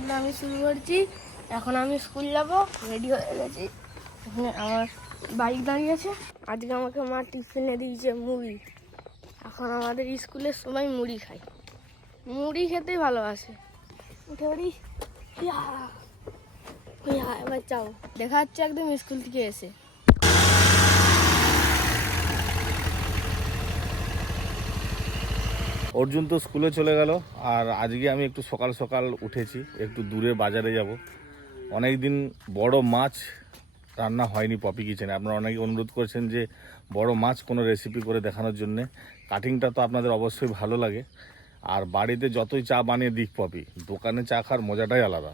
মধ্যে আমি শুরু করছি। এখন আমি স্কুল যাব রেডি হয়ে গেছি। এখানে আমার বাইক দাঁড়িয়ে আছে। আজকে আমাকে মা টিফিনে দিয়েছে মুড়ি। এখন আমাদের স্কুলের সবাই মুড়ি খায়। মুড়ি খেতেই ভালোবাসে। উঠে পড়ি। এবার চাও দেখা যাচ্ছে একদম স্কুল থেকে এসে। অর্জুন তো স্কুলে চলে গেল, আর আজকে আমি একটু সকাল সকাল উঠেছি, একটু দূরে বাজারে যাব। অনেক দিন বড় মাছ রান্না হয়নি পপি কিচেনে। আপনারা অনেকে অনুরোধ করেছেন যে বড় মাছ কোনো রেসিপি করে দেখানোর জন্যে। কাটিংটা তো আপনাদের অবশ্যই ভালো লাগে। আর বাড়িতে যতই চা বানিয়ে দিক পপি, দোকানে চা খাওয়ার মজাটাই আলাদা।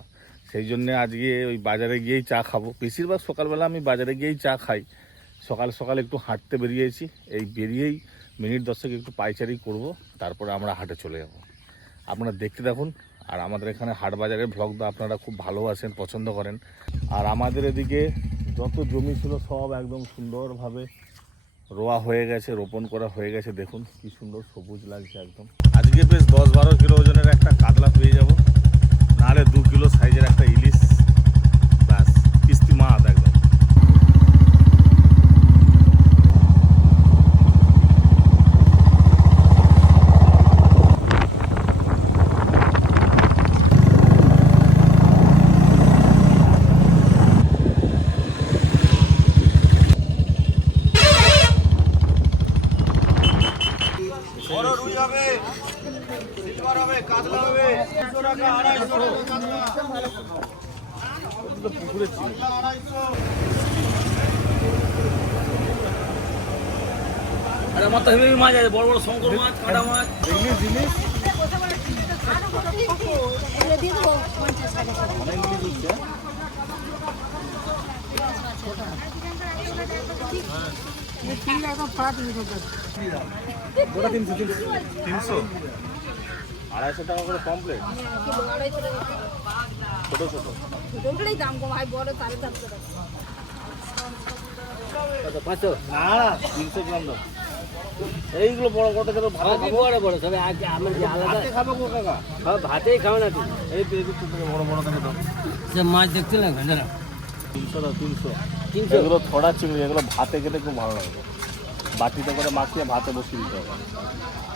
সেই জন্যে আজকে ওই বাজারে গিয়েই চা খাব। বেশিরভাগ সকালবেলা আমি বাজারে গিয়েই চা খাই। সকাল সকাল একটু হাঁটতে বেরিয়েছি। এই বেরিয়েই মিনিট দশেক একটু পাইচারি করব, তারপরে আমরা হাটে চলে যাব। আপনারা দেখতে দেখুন আর আমাদের এখানে হাট বাজারের ভ্লগটা আপনারা খুব ভালোবাসেন পছন্দ করেন। আর আমাদের এদিকে যত জমি ছিল সব একদম সুন্দরভাবে রোয়া হয়ে গেছে, রোপণ করা হয়ে গেছে। দেখুন কি সুন্দর সবুজ লাগছে একদম। আজকে বেশ দশ বারো কিলো ওজনের একটা কাতলা পেয়ে যাব, নাহলে দু কিলো সাইজের একটা ইলিশ ব্যাস কিস্তি মাছ একদম বড় রুই হবে সিলভার হবে কাতলা হবে তিনশো টাকা আড়াইশো টাকা কাতলা আরে হেভি মাছ আছে বড় বড় শঙ্কর মাছ কাটা মাছ। জিনিস? তিনশো আড়াইশো টাকা করে কমপ্লিট ছোটো ছোটো দাম কম হয় বড় তারে দাম কম কত পাঁচশো? না না তিনশো গ্রাম দাম এইগুলো বড় বড় থেকে তো বড় বড় সবে আগে আমার যে আলাদা হাতে খাব গো কাকা। সব ভাতেই খাও না তুমি। এই বড় বড় মাছ দেখতে তিনশো তিনশো। তিনশো? এগুলো থোড়া চিংড়ি এগুলো ভাতে খেতে খুব ভালো লাগবে বাটিতে করে মাখিয়ে ভাতে বসিয়ে দিতে হবে। হ্যাঁ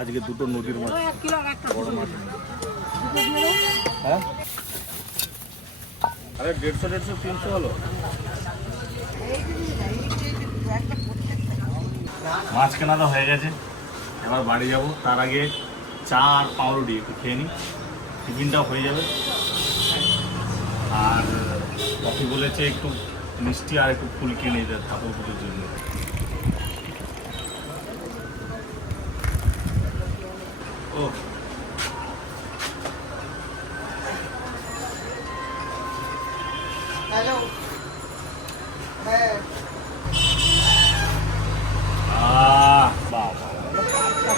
আজকে দুটো নদীর মাছ। বড় মাছ। হ্যাঁ? আরে দেড়শো দেড়শো তিনশো হলো। মাছ কেনা তো হয়ে গেছে। এবার বাড়ি যাব। তার আগে চা আর পাউরুটি একটু খেয়ে নিই টিফিনটাও হয়ে যাবে। আর কফি বলেছে একটু মিষ্টি আর একটু ফুল কিনে দেয় ঠাকুর পুজোর জন্য।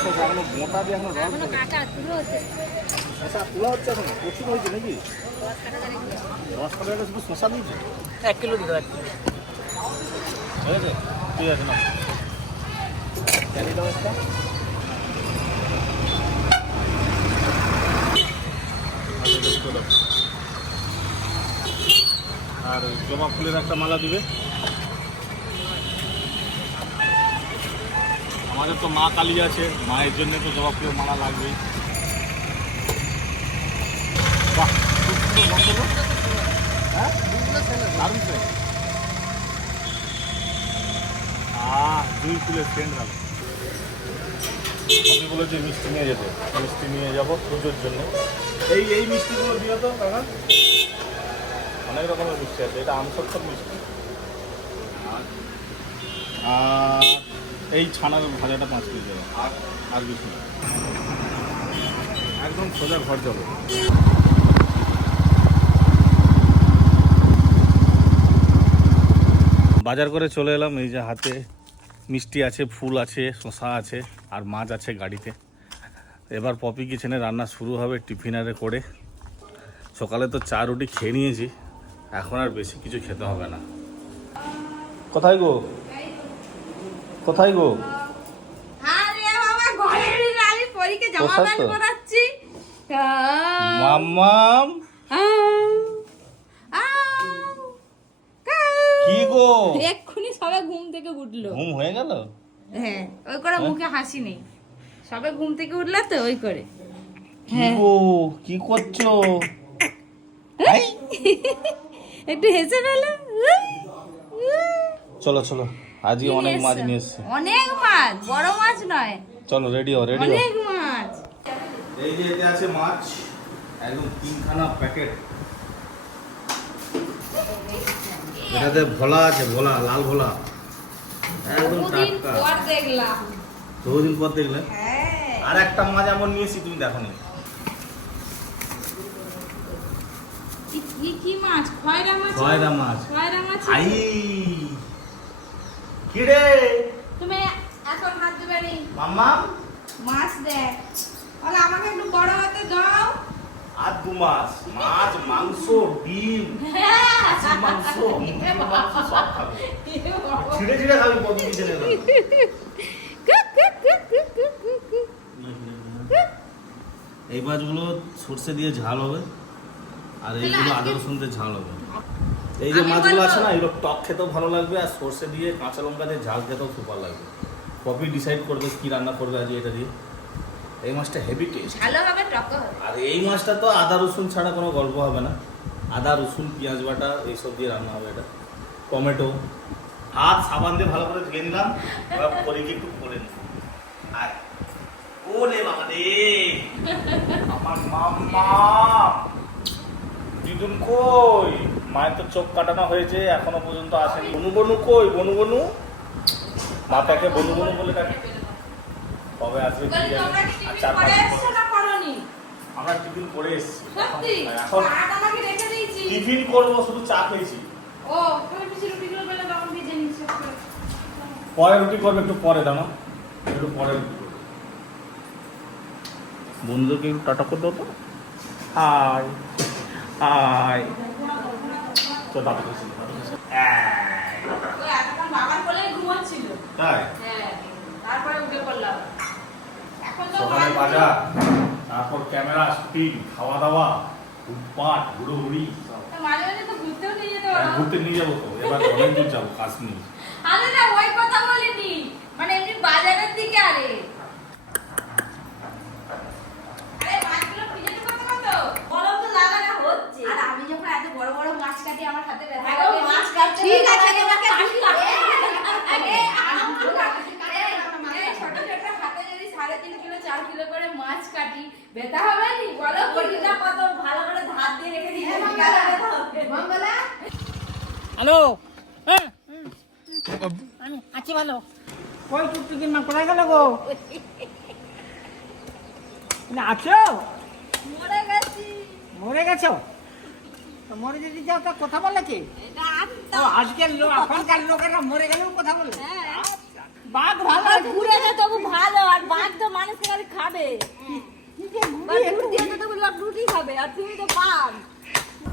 শসা, এখনও মোটা দিয়ে এখনও হচ্ছে শসা তোলা হচ্ছে এখনও? প্রচুর হয়েছে নাকি? শুধু শসা দিয়েছে? এক কিলো দিতে এক কিলো হয়েছে? ঠিক আছে, নাও। ক্যারি দাও একটা। আর এই দুটো দাও। আর জবা ফুলের একটা মালা দিবে। আমাদের তো মা কালী আছে, মায়ের জন্য তো জবা ফুলের মালা লাগবেই। হ্যাঁ? দুই ফুলের সেন্ট ভালো আমি বলেছি মিষ্টি নিয়ে যেতে। মিষ্টি নিয়ে যাব পুজোর জন্য। এই এই মিষ্টিগুলো দিও তো কাকা অনেক রকমের মিষ্টি আছে এটা আমসত্তর মিষ্টি। আর এই ছানার ভাজাটা পাঁচ কেজি দেবো। আর আর কিছু না। একদম সোজা ঘর যাব। বাজার করে চলে এলাম এই যে হাতে মিষ্টি আছে ফুল আছে শশা আছে আর মাছ আছে গাড়িতে। এবার পপি কিচেনে রান্না শুরু হবে টিফিনারে করে। সকালে তো চা রুটি খেয়ে নিয়েছি। এখন আর বেশি কিছু খেতে হবে না। কোথায় গো? কোথায় গো? মাম্মাম? কি গো? এক্ষুনি সবে ঘুম থেকে উঠল। ঘুম হয়ে গেল? হ্যাঁ ওই করে মুখে হাসি নেই। সবে ঘুম থেকে উঠল তো ওই করে। কি গো? কি করছ? একটু হেসে ফেলো। চলো চলো। আজকে অনেক মাছ নিয়ে এসছি। অনেক মাছ বড় মাছ নয়। চলো রেডি হও রেডি অনেক মাছ। এই যে এতে আছে মাছ একদম তিনখানা প্যাকেট। এটাতে ভোলা আছে ভোলা লাল ভোলা। একদম টাটকা। পর দেখলাম। বহুদিন পর দেখলে? হ্যাঁ। আর একটা মাছ এমন নিয়েছি তুমি দেখো নি কি- কি কি মাছ খয়রা মাছ খয়রা মাছ খয়রা মাছ আই। কি রে তুমি এখন হাত দিবে নি। মাম্মা? মাছ দেখ বলে আমাকে একটু বড় হতে দাও। আর দু মাছ। মাছ মাংস ডিম। মাংস মুরগির মাংস সব খাবে। ছিঁড়ে ছিঁড়ে খাবি পপি কিচেনে এই মাছগুলো সর্ষে দিয়ে ঝাল হবে। আর এইগুলো আদা রসুন দিয়ে ঝাল হবে। এই যে মাছগুলো আছে না এগুলো টক খেতেও ভালো লাগবে আর সর্ষে দিয়ে কাঁচা লঙ্কা দিয়ে ঝাল খেতেও সুপার লাগবে। পপি ডিসাইড করবে কি রান্না করবে আজ এটা দিয়ে। এই মাছটা হেভি টেস্ট ভালো হবে টক হবে। আর এই মাছটা তো আদা রসুন ছাড়া কোনো গল্প হবে না। আদা রসুন পেঁয়াজ বাটা এইসব দিয়ে রান্না হবে এটা। টমেটো। হাত সাবান দিয়ে ভালো করে ধুয়ে নিলাম। এবার পরীকে একটু করে নিই। আয়। ওলে বাবা রে। আমার মাম্মা। দিদুন কই? মায়ের তো চোখ কাটানো হয়েছে এখনও পর্যন্ত আসেনি। বনু বনু কই? বনু বনু? মাতাকে বনু বনু বলে ডাকে। কবে আসবে কি জানি। আর চার পাঁচ দিন এসছো আমরা টিফিন করে এসেছি এখন টিফিন করব শুধু চা খেয়েছি। পরে রুটি করবে একটু পরে দাও একটু পরে রুটি করবে। বন্ধুদেরকে একটু টাটা করে দাও তো। হাই। হাই তো দাদা কাছে দাদা কাছে। ও এতক্ষণ বাবার কোলে ঘুমাচ্ছিল তাই? হ্যাঁ তারপরে উঠে পড়লাম এখন তো সকালে বাজার তারপর ক্যামেরা খাওয়া দাওয়া উৎপাট হুড়োহুড়ি মাঝে মাঝে তো ঘুরতেও নিয়ে যেতে পারো ঘুরতে নিয়ে যাব তো এবার অনেক দূর যাব কাশ্মীর আরে না ওই কথা বলিনি। মানে এমনি বাজারের দিকে আরে মাছগুলো ফ্রিজে কত কত গরম তো লাগানো হচ্ছে আর আমি যখন এত বড় বড় মাছ কাটি আমার হাতে ব্যথা লাগে। মাছ কাটতে ঠিক আছে তোমাকে আগে ছোট ছোট হাতে যদি সাড়ে তিন কিলো চার কিলো করে মাছ কাটি ব্যথা হবে নি? বলো কটিটা কত? ভালো করে ধার দিয়ে রেখে দিয়েছি মঙ্গলা। হ্যালো। হ্যাঁ। আমি আছি ভালো। কই টুকটুকি মা কোথায় গেল গো? না আছো? মরে গেছি। মরে গেছো? মরে যদি যাও তা কথা বলে কি? এটা আত্মা ও আজকের লোক এখনকার লোকেরা মরে গেলেও কথা বলে। হ্যাঁ বাঘ ভালো ঘুরে যে তবু ভালো আর বাঘ তো মানুষকে খালি খাবে। রুটি খাবে আর তুমি তো পান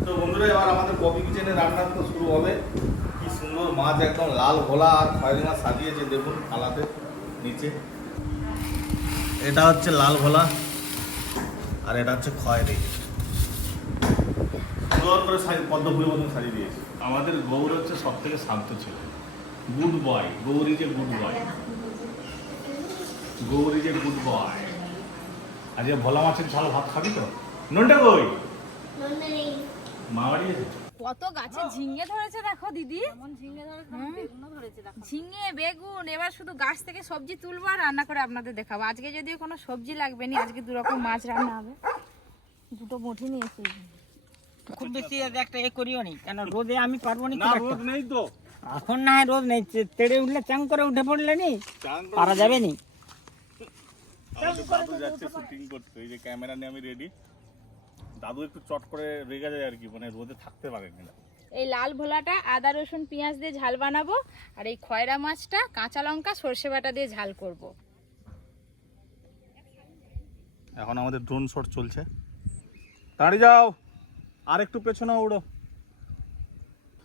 তো বন্ধুরা এবার আমাদের কফি কিচেনে রান্না তো শুরু হবে। কি সুন্দর মাছ একদম লাল ভোলা আর খয়েরি মাছ সাজিয়েছে দেখুন থালাতে নিচে। এটা হচ্ছে লাল ভোলা আর এটা হচ্ছে খয়েরি। সুন্দর করে পদ্ম ফুলের মতন সাজিয়ে দিয়েছে। আমাদের গৌর হচ্ছে সব থেকে শান্ত ছিল। গুড বয় গৌরী যে গুড বয় গৌরী যে গুড বয় আজকে ভোলা মাছের ঝাল ভাত খাবি তো? নন্টা কই? মা বাড়ি কত গাছে ঝিঙে ধরেছে দেখো দিদি। ঝিঙে বেগুন এবার শুধু গাছ থেকে সবজি তুলবো আর রান্না করে আপনাদের দেখাবো। আজকে যদিও কোনো সবজি লাগবে না আজকে দু রকম মাছ রান্না হবে। দুটো মুঠি নিয়েছি। খুব বেশি একটা এ করিও নি কেন রোদে আমি পারব না না রোদ নেই তো। এখন না হয় রোদ নেই তেড়ে উঠলে চাং করে উঠে পড়লে নি পারা যাবে নি। দাদু যাচ্ছে শুটিং করতে এই যে ক্যামেরা নিয়ে আমি রেডি দাদু একটু চট করে রেগে যায় আর কি মানে রোদে থাকতে পারে না এই লাল ভোলাটা আদা রসুন পেঁয়াজ দিয়ে ঝাল বানাবো আর এই খয়রা মাছটা কাঁচা লঙ্কা সর্ষে বাটা দিয়ে ঝাল করব। এখন আমাদের ড্রোন শট চলছে। দাঁড়িয়ে যাও! আর একটু পেছনে উড়ো।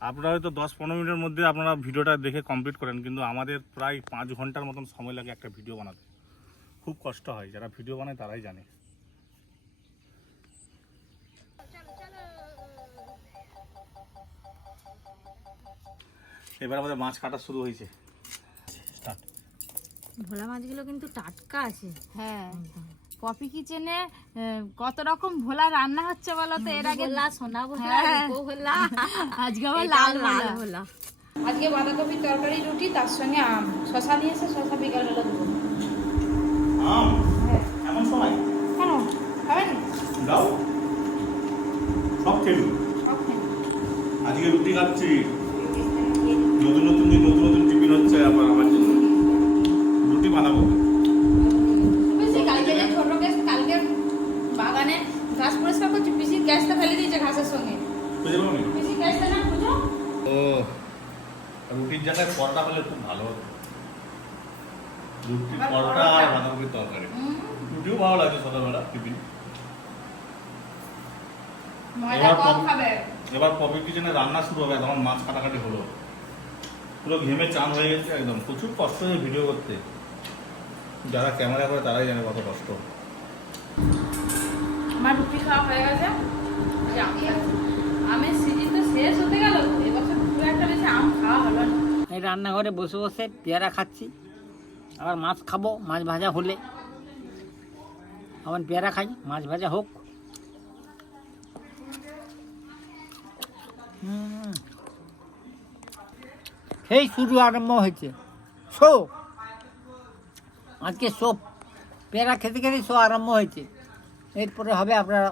আপনারা হয়তো দশ পনেরো মিনিটের মধ্যে আপনারা ভিডিওটা দেখে কমপ্লিট করেন কিন্তু আমাদের প্রায় পাঁচ ঘণ্টার মতন সময় লাগে একটা ভিডিও বানাতে। খুব কষ্ট হয় যারা ভিডিও বানায় তারাই জানে। এবার আমাদের মাছ কাটা শুরু হয়েছে। ভোলা মাছগুলো কিন্তু টাটকা আছে। হ্যাঁ। পপি কিচেনে কত রকম ভোলা রান্না হচ্ছে বলো তো এর আগে সোনা ভোলা ভোলা আজকে আবার লাল লাল ভোলা। আজকে বাঁধাকপির তরকারি রুটি তার সঙ্গে আম। শশা নিয়েছে শশা বিকালবেলা দেবো আম? এমন সময়? কেন? খাবেন? দাও। সব খেলু আজকে রুটি খাচ্ছি। নতুন নতুন নতুন নতুন টিফিন হচ্ছে আবার আমার জন্য রুটি বানাবো বুঝছি কালকে যে ছোট গ্যাস কালকে বাগানে ঘাস পরিষ্কার করছি পিসির গ্যাসটা ফেলে দিয়েছে ঘাসের সঙ্গে বুঝে পারো পিসির গ্যাসটা না বুঝো ও রুটির জায়গায় পরোটা হলে খুব ভালো হতো রুটি আবার পরোটা আর পরোটা। বাঁধাকপির তরকারি রুটিও ভালো লাগে সকালবেলা টিফিন ময়দা এবার কম কম- খাবে এবার পপি কিচেনে রান্না শুরু হবে তখন মাছ কাটাকাটি হলো। পুরো ঘেমে চান হয়ে গেছে একদম। প্রচুর কষ্ট হয়ে ভিডিও করতে। যারা ক্যামেরা করে তারাই জানে কত কষ্ট। আমার রুটি খাওয়া হয়ে গেছে। এই আম খাচ্ছি। আমের সিজন তো শেষ হতে গেল। এবছর খুব একটা বেশি আম খাওয়া হলো না। এই রান্নাঘরে বসে বসে পেয়ারা খাচ্ছি। আবার মাছ খাব মাছ ভাজা হলে। আবার পেয়ারা খাই মাছ ভাজা হোক। সেই শুরু আরম্ভ হয়েছে। শো। আজকে শো। পেয়ারা খেতে খেতে শো আরম্ভ হয়েছে। এরপরে হবে আপনারা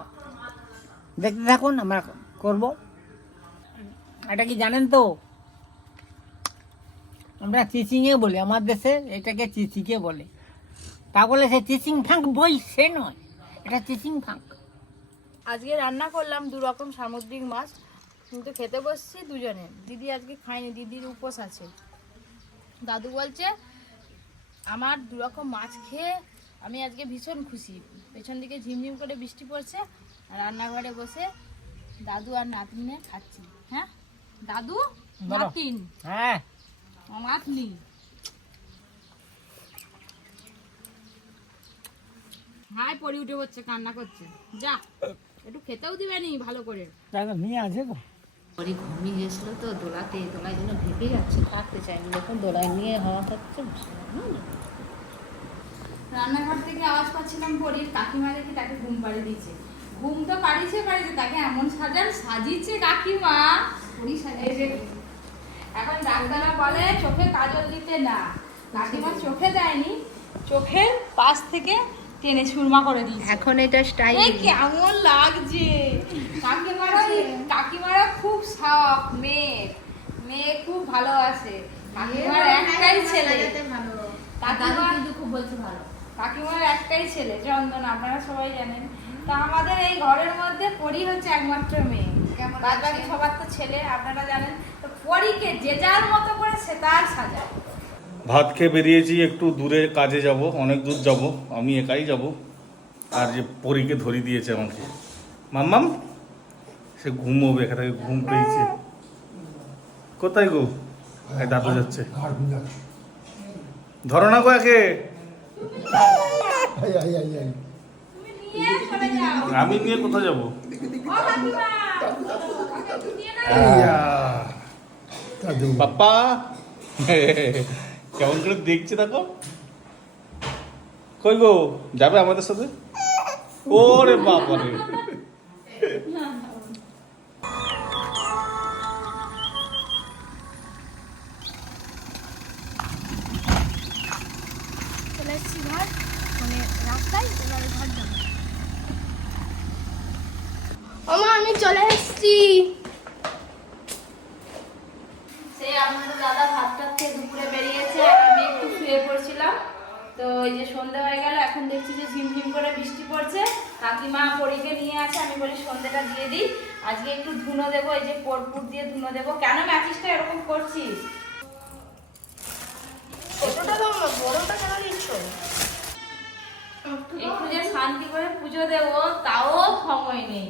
দেখতে থাকুন, আমরা করব। এটা কি জানেন তো? আমরা চিচিংয়ে বলি, আমার দেশে এটাকে চিচিকে বলে। তা বলে সে চিচিং ফাঁক বই, সে নয়। এটা চিচিং ফাঁক। আজকে রান্না করলাম দু রকম সামুদ্রিক মাছ। কিন্তু খেতে বসছি দুজনে। দিদি আজকে খায়নি দিদির উপোস আছে। দাদু বলছে আমার দু রকম মাছ খেয়ে আমি আজকে ভীষণ খুশি। পেছন দিকে ঝিমঝিম করে বৃষ্টি পড়ছে আর রান্নাঘরে বসে দাদু আর নাতনিনে খাচ্ছি। হ্যাঁ? দাদু। নাতিন। হ্যাঁ। নাতনি। হাই পড়ে উঠে পড়ছে কান্না করছে। যা একটু খেতেও দিবে নি ভালো করে। নিয়ে আছে তো পরে ঘুমিয়ে গেছিল তো দোলাতে দোলায় যেন ভেপে যাচ্ছে থাকতে চাইনি যখন দোলায় নিয়ে হওয়া হচ্ছে রান্নাঘর থেকে আওয়াজ পাচ্ছিলাম পরির কাকিমা দেখি তাকে ঘুম পাড়িয়ে দিচ্ছে ঘুম তো পাড়িয়েছে পাড়িয়েছে তাকে এমন সাজান সাজিয়েছে কাকিমা। পরি সাজিয়েছে। এখন ডাক্তাররা বলে চোখে কাজল দিতে না। কাকিমা চোখে দেয়নি চোখের পাশ থেকে টেনে সুরমা করে দিয়েছে। এখন এটা স্টাইল এই কেমন লাগছে? কাকিমারা কাকিমারা খুব শখ মেয়ে। মেয়ে খুব ভালোবাসে কাকিমার একটাই ছেলে। কাকিমা কিন্তু খুব বলছে ভালো। কাকিমার একটাই ছেলে চন্দন আপনারা সবাই জানেন। তা আমাদের এই ঘরের মধ্যে পরি হচ্ছে একমাত্র মেয়ে। বাদ বাকি সবার তো ছেলে আপনারা জানেন। তো পরীকে যে যার মতো করে সে তার সাজায় ভাত খেয়ে বেরিয়েছি একটু দূরে কাজে যাব অনেক দূর যাব আমি একাই যাব। আর যে পরীকে ধরিয়ে দিয়েছে আমাকে। মাম্মাম সে ঘুমোবে এখান থেকে ঘুম পেয়েছে। কোথায় গো? দাদু যাচ্ছে ধরো না গো একে। আমি নিয়ে কোথায় যাব? পাপ্পা। কেমন করে দেখছে দেখো? কই গো যাবে আমাদের সাথে? ওরে বাবা রে চলে এসেছি ঘর মানে রাস্তায় এবার ঘর যাব। ওমা আমি চলে এসেছি সে আপনাদের দাদা খেয়ে দুপুরে বেরিয়েছে আর আমি একটু শুয়ে পড়ছিলাম। তো এই যে সন্ধে হয়ে গেল এখন দেখছি যে ঝিমঝিম করে বৃষ্টি পড়ছে। কাকিমা পরীকে নিয়ে আছে আমি বলি সন্ধেটা দিয়ে দিই। আজকে একটু ধুনো দেবো এই যে কর্পূর দিয়ে ধুনো দেবো। কেন ম্যাচিসটা এরকম করছিস? ছোটটা দাও না বড়টা কেন দিচ্ছ একটু যে শান্তি করে পুজো দেবো তাও সময় নেই।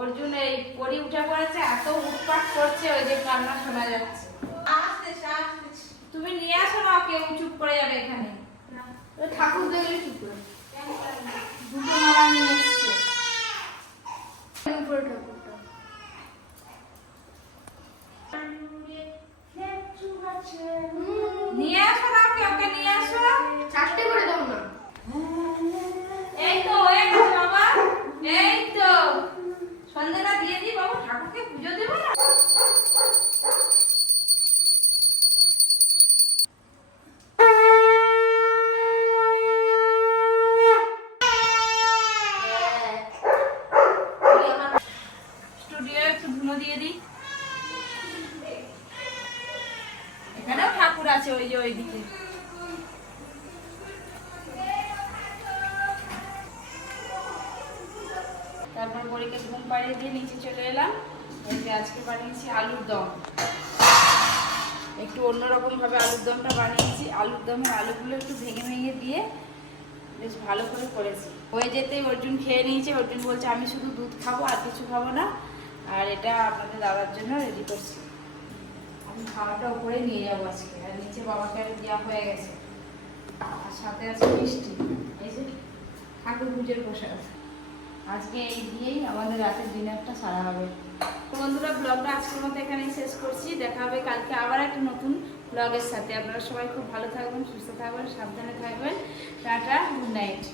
অর্জুন এই পরি উঠে পড়েছে এত উৎপাট করছে ওই যে কান্না শোনা যাচ্ছে। তুমি নিয়ে আসো না কেউ চুপ করে যাবে এখানে। ওই ঠাকুর দেখলে চুপ করে। দুটো মালা নিয়ে এসছে। ঠাকুরটা। ওইদিকে তারপর পরীকে ঘুম পাড়িয়ে দিয়ে নিচে চলে এলাম। এই যে আজকে বানিয়েছি আলুর দম। একটু অন্যরকম ভাবে আলুর দমটা বানিয়েছি। আলুর দমের আলুগুলো একটু ভেঙে ভেঙে দিয়ে বেশ ভালো করে করেছি। হয়ে যেতেই অর্জুন খেয়ে নিয়েছে। অর্জুন বলছে, আমি শুধু দুধ খাব আর কিছু খাব না। আর এটা আপনাদের দাদার জন্য রেডি করছি। আমি খাওয়াটা উপরে নিয়ে যাব আজকে। আর নিচে বাবাকে আর দেওয়া হয়ে গেছে। আর সাথে আছে মিষ্টি। এই যে ঠাকুর পুজোর প্রসাদ। আজকে এই দিয়েই আমাদের রাতের ডিনারটা সারা হবে। তো বন্ধুরা, ব্লগটা আজকের মতো এখানেই শেষ করছি। দেখা হবে কালকে আবার একটা নতুন ব্লগের সাথে। আপনারা সবাই খুব ভালো থাকবেন, সুস্থ থাকবেন, সাবধানে থাকবেন। Tata, good night.